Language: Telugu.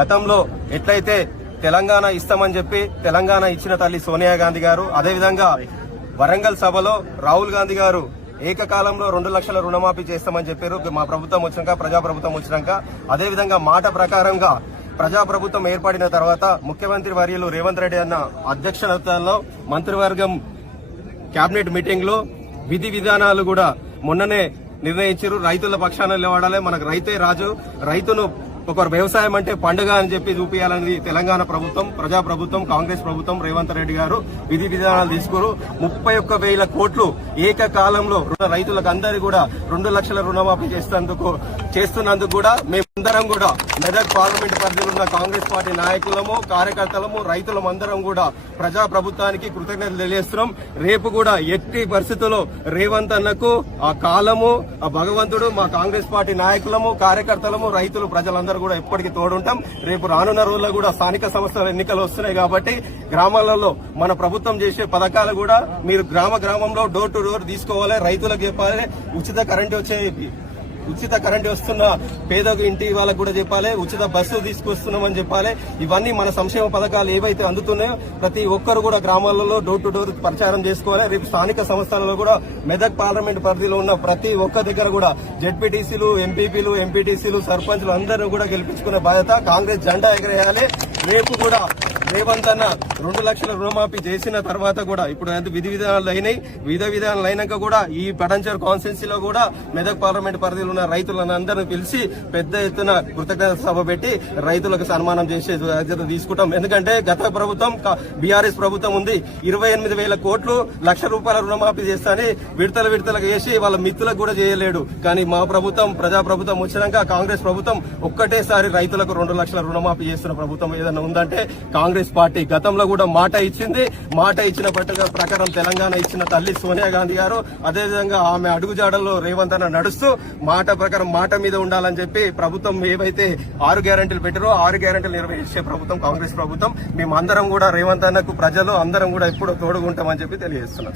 గతంలో ఎట్లయితే తెలంగాణ ఇస్తామని చెప్పి తెలంగాణ ఇచ్చిన తల్లి సోనియా గాంధీ గారు, అదేవిధంగా వరంగల్ సభలో రాహుల్ గాంధీ గారు ఏకకాలంలో 2 లక్షల రుణమాఫీ చేస్తామని చెప్పారు. మా ప్రభుత్వం వచ్చినాక, ప్రజాప్రభుత్వం వచ్చినాక, అదేవిధంగా మాట ప్రకారంగా ప్రజాప్రభుత్వం ఏర్పడిన తర్వాత ముఖ్యమంత్రి వర్యులు రేవంత్ రెడ్డి అన్న అధ్యక్షతలో మంత్రివర్గం కేబినెట్ మీటింగ్ లో విధి విధానాలు కూడా మొన్ననే నిర్ణయించారు. రైతుల పక్షాన నిలబడాలి, మనకు రైతే రాజు, రైతును ఒక వ్యవసాయం అంటే పండుగ అని చెప్పి చూపించాలని తెలంగాణ ప్రభుత్వం, ప్రజాప్రభుత్వం, కాంగ్రెస్ ప్రభుత్వం, రేవంత్ రెడ్డి గారు విధి విధానాలు తీసుకున్నారు. 31,000 కోట్లు ఏకకాలంలో రైతులకు అందరికీ కూడా 2 లక్షల రుణమాఫీ చేస్తున్నందుకు కూడా మేమందరం కూడా మెదక్ పార్లమెంట్ పరిధిలో ఉన్న కాంగ్రెస్ పార్టీ నాయకులము, కార్యకర్తలము, రైతులమందరం కూడా ప్రజాప్రభుత్వానికి కృతజ్ఞతలు తెలియజేస్తున్నాం. రేపు కూడా ఎట్టి పరిస్థితుల్లో రేవంత్ అన్నకు ఆ కాలము, ఆ భగవంతుడు, మా కాంగ్రెస్ పార్టీ నాయకులము, కార్యకర్తలము, రైతులు, ప్రజలందరూ కూడా ఎప్పటికీ తోడుంటాం. రేపు రానున్న రోజుల్లో కూడా స్థానిక సంస్థల ఎన్నికలు వస్తున్నాయి కాబట్టి గ్రామాలలో మన ప్రభుత్వం చేసే పథకాలు కూడా మీరు గ్రామంలో డోర్ టు డోర్ తీసుకోవాలి. రైతులకు చెప్పాలి, ఉచిత కరెంటు వస్తున్న పేద ఇంటి వాళ్ళకు కూడా చెప్పాలి, ఉచిత బస్సు తీసుకొస్తున్నామని చెప్పాలి. ఇవన్నీ మన సంక్షేమ పథకాలు ఏవైతే అందుతున్నాయో ప్రతి ఒక్కరు కూడా గ్రామాలలో డోర్ టు డోర్ ప్రచారం చేసుకోవాలి. రేపు స్థానిక సంస్థలలో కూడా మెదక్ పార్లమెంట్ పరిధిలో ఉన్న ప్రతి ఒక్క దగ్గర కూడా జెడ్పీటీసీలు, ఎంపీపీలు, ఎంపీటీసీలు, సర్పంచ్లు అందరూ కూడా గెలిపించుకునే బాధ్యత కాంగ్రెస్ జెండా ఎగరేయాలి. రేపు కూడా రేవంత్ అన్న 2 లక్షల రుణమాఫీ చేసిన తర్వాత కూడా ఇప్పుడు విధి విధానాలు అయినాయి. విధి విధానాలు అయినాక కూడా ఈ పటంచర్ కాన్స్టిట్యున్సీలో కూడా మెదక్ పార్లమెంట్ పరిధిలో ఉన్న రైతులందరినీ పిలిచి పెద్ద ఎత్తున కృతజ్ఞత సభ పెట్టి రైతులకు సన్మానం చేసే బాధ్యత తీసుకుంటాం. ఎందుకంటే గత ప్రభుత్వం, బీఆర్ఎస్ ప్రభుత్వం ఉంది, 28,000 కోట్లు, ₹1,00,000 రుణమాఫీ చేస్తాని విడతలకు వేసి వాళ్ళ మిత్రులకు కూడా చేయలేడు. కానీ మా ప్రభుత్వం, ప్రజాప్రభుత్వం వచ్చినాక కాంగ్రెస్ ప్రభుత్వం ఒక్కటేసారి రైతులకు 2 లక్షల రుణమాఫీ చేస్తున్న ప్రభుత్వం ఏదైనా ఉందంటే కాంగ్రెస్ పార్టీ. గతంలో కూడా మాట ఇచ్చింది. మాట ఇచ్చిన ప్రకారం తెలంగాణ ఇచ్చిన తల్లి సోనియా గాంధీ గారు, అదేవిధంగా ఆమె అడుగుజాడల్లో రేవంత్ అన్న నడుస్తూ మాట ప్రకారం మాట మీద ఉండాలని చెప్పి ప్రభుత్వం ఏవైతే 6 గ్యారెంటీలు పెట్టారో 6 గ్యారెంటీలు నిర్వహించే ప్రభుత్వం కాంగ్రెస్ ప్రభుత్వం. మేమందరం కూడా రేవంత్ అన్నకు, ప్రజలు అందరం కూడా ఎప్పుడూ తోడుగుంటామని చెప్పి తెలియజేస్తున్నాం.